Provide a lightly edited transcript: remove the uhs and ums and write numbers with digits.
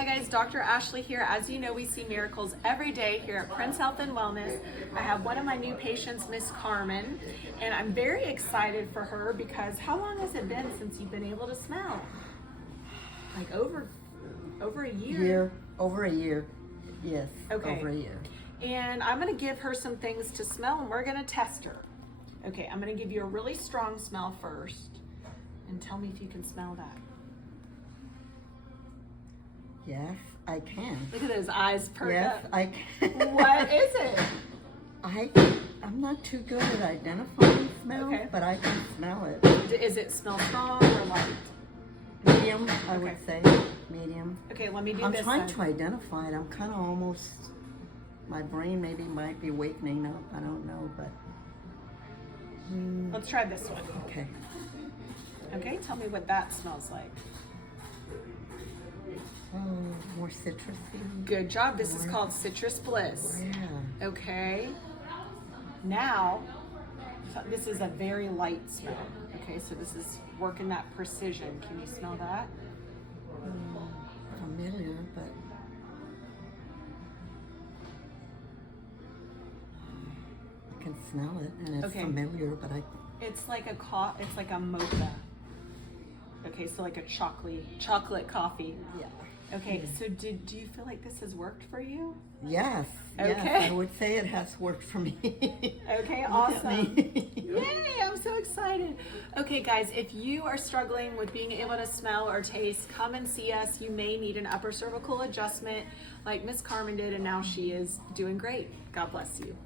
Hi guys, Dr. Ashley here. As you know, we see miracles every day here at Prince Health and Wellness. I have one of my new patients, Miss Carmen, and I'm very excited for her because how long has it been since you've been able to smell? Like over a year? Over a year. Yes, okay. Over a year. And I'm gonna give her some things to smell and we're gonna test her. Okay, I'm gonna give you a really strong smell first and tell me if you can smell that. Yes, I can. Look at those eyes perk Yes, up. I can. What is it? I'm not too good at identifying smell, Okay. but I can smell it. Is it smell strong or light? Medium, I would say. Medium. Okay, let me do I'm this trying then. to identify it. I'm kind of almost, my brain maybe might be awakening up. I don't know, but. Let's try this one. Okay. Okay, tell me what that smells like. Oh, more citrusy. Good job. This is called Citrus Bliss. Yeah. Okay. Now, this is a very light smell. Okay, so this is working that precision. Can you smell that? Familiar, but. I can smell it, and it's Okay. familiar, but I. It's like a mocha. Okay, so like a chocolate coffee. Yeah. Okay, so do you feel like this has worked for you? Yes. Okay. Yes, I would say it has worked for me. Okay, Look at awesome. me. Yay, I'm so excited. Okay, guys, if you are struggling with being able to smell or taste, come and see us. You may need an upper cervical adjustment like Miss Carmen did, and now she is doing great. God bless you.